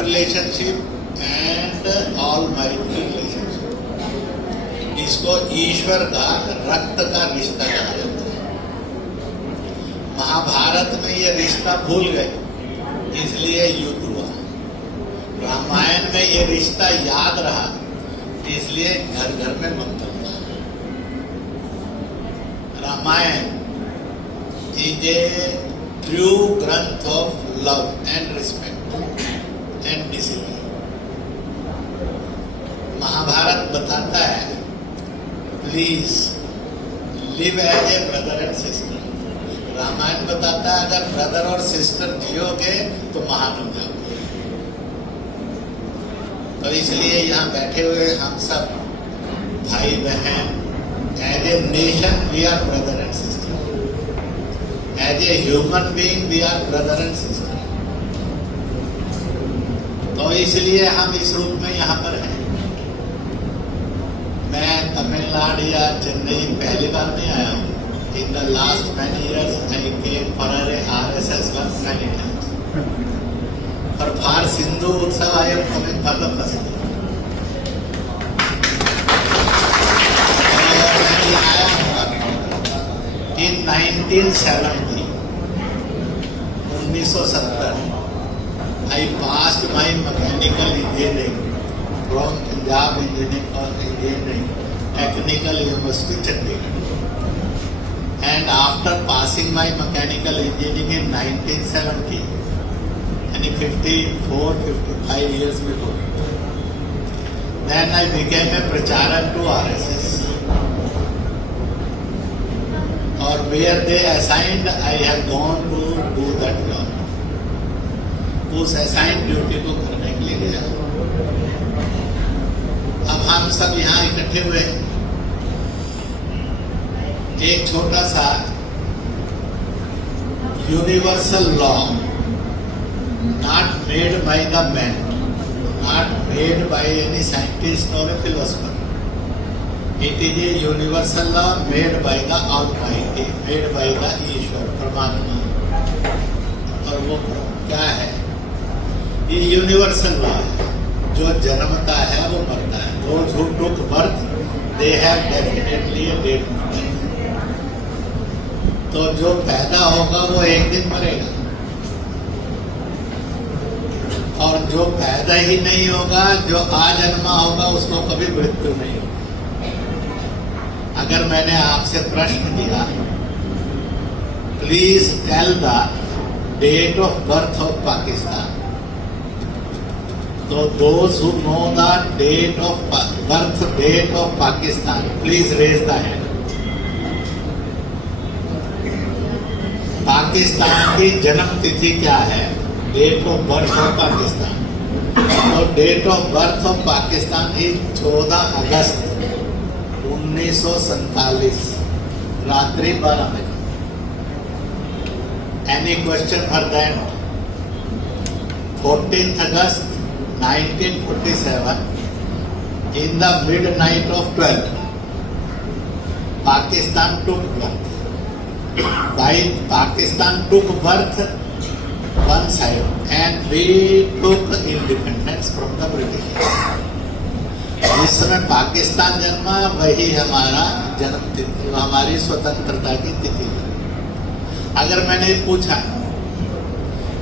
Relationship and almighty relationship. इसको ईश्वर का रक्त का रिश्ता कहा जाता है। महाभारत में ये रिश्ता भूल गए, इसलिए युद्ध हुआ। रामायण में ये रिश्ता याद रहा, इसलिए घर घर में मंत्र हुआ। Ramayan is a true granth of love and respect and discipline. Mahabharat बताता है please live as a brother and sister. Ramayan बताता है अगर ब्रदर और सिस्टर जियोगे तो महान हो जाओगे। तो इसलिए यहाँ बैठे हुए हम सब भाई बहन, as a nation we are brother and sister, as a human being we are brother and sister. तो इसलिए हम इस रूप में यहाँ पर हैं। मैं तमिलनाडु या चेन्नई पहली बार नहीं आया हूँ। In the last many years I came for a RSS work many times. But for Sindhu Utsav I am coming for the first time. मैं आया हूँ in 1970, 1970 I passed my mechanical engineering from Punjab Engineering Technical University Chandigarh. And after passing my mechanical engineering in 1970, and 54-55 years before, then I became a pracharak to RSS. Or where they assigned, I have gone to do that job. उस assigned duty को करने के लिए गया। अब हम सब यहाँ इकट्ठे हुए हैं। एक छोटा सा universal law, not made by the man, not made by any scientist और a philosopher, it is a universal law made by the almighty, made by the Ishwar Parmatma. और वो क्या है? ये यूनिवर्सल लॉ है। जो जन्मता है वो मरता है। Those who took birth they have definitely A death. तो जो पैदा होगा वो एक दिन मरेगा, और जो पैदा ही नहीं होगा, जो आजन्मा होगा, उसको कभी मृत्यु नहीं होगी। अगर मैंने आपसे प्रश्न दिया please tell the date of birth of Pakistan, तो those who know the date of birth date of Pakistan please raise the hand. Pakistan की जन्म तिथि क्या है? Date of birth of Pakistan. और date of birth of Pakistan is 14 August 1947 रात्रि 12 बजे। Any question for that? 14 August 1947 in the midnight of 12 Pakistan took birth. By Pakistan took birth one side and we took independence from the British. जिस समय पाकिस्तान जन्मा वही हमारा जन्म तिथि, हमारी स्वतंत्रता की तिथि है। अगर मैंने पूछा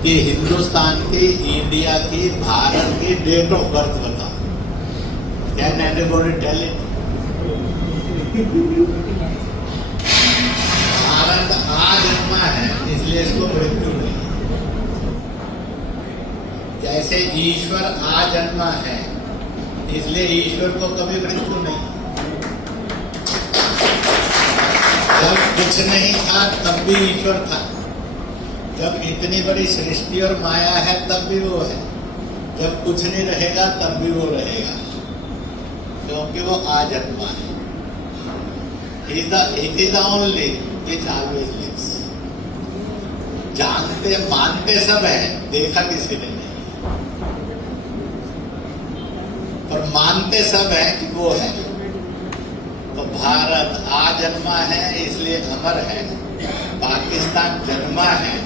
कि हिंदुस्तान की, इंडिया की, भारत की डेट ऑफ बर्थ बताओ, can anybody tell it? Bharat आजन्मा है, इसलिए इसको मृत्यु नहीं। जैसे ईश्वर आजन्मा है, इसलिए ईश्वर को कभी मृत्यु नहीं। जब कुछ नहीं था तब भी ईश्वर था। जब इतनी बड़ी सृष्टि और माया है तब भी वो है। जब कुछ नहीं रहेगा तब भी वो रहेगा, क्योंकि वो आजन्मा है। It is the only which always lives. जानते मानते सब है, देखा किसी ने नहीं, पर मानते सब है कि वो है। तो भारत आजन्मा है इसलिए अमर है, पाकिस्तान जन्मा है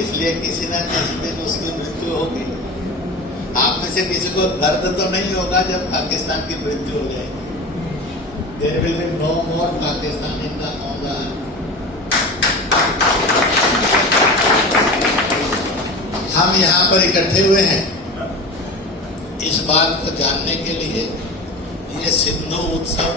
इसलिए किसी न किसी दिन उसकी मृत्यु होगी। से किसी को दर्द तो नहीं होगा जब पाकिस्तान की मृत्यु हो जाएगी। There will be no more Pakistan in the on the हम यहाँ पर इकट्ठे हुए हैं इस बात को जानने के लिए ये सिंधु उत्सव